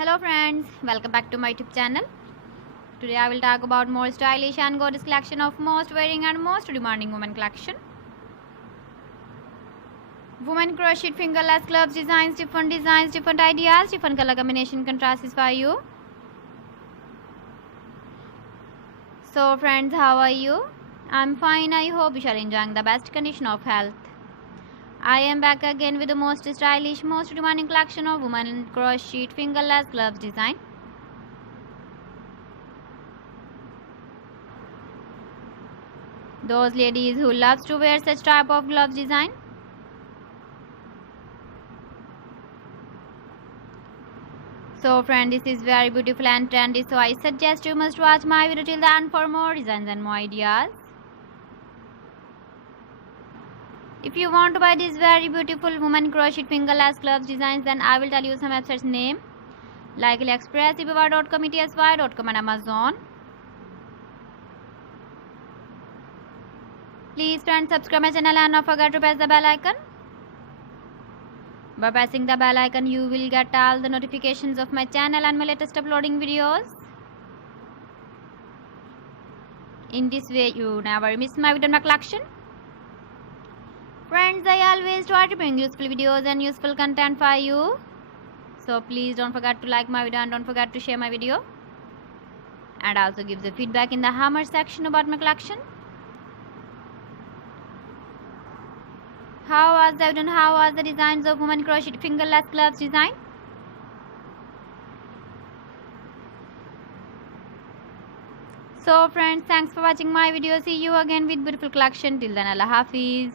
Hello friends, welcome back to my YouTube channel. Today I will talk about more stylish and gorgeous collection of most wearing and most demanding women collection. Women crochet fingerless gloves designs, different ideas, different color combination contrasts for you. So friends, how are you? I'm fine. I hope you are enjoying the best condition of health. I am back again with the most stylish, most demanding collection of women crochet fingerless gloves design. Those ladies who loves to wear such type of gloves design. So friend, this is very beautiful and trendy, so I suggest you must watch my video till the end for more designs and more ideas. If you want to buy these very beautiful woman crochet fingerless gloves designs, then I will tell you some websites name like AliExpress, eBay.com, ETSY.com and Amazon. Please friends, subscribe my channel and not forget to press the bell icon. By pressing the bell icon, you will get all the notifications of my channel and my latest uploading videos. In this way, you never miss my video collection. Friends, I always try to bring useful videos and useful content for you. So please don't forget to like my video and don't forget to share my video. And also give the feedback in the hammer section about my collection. How was the video and how was the designs of women crochet fingerless gloves design? So friends, thanks for watching my video. See you again with beautiful collection. Till then, Allah Hafiz.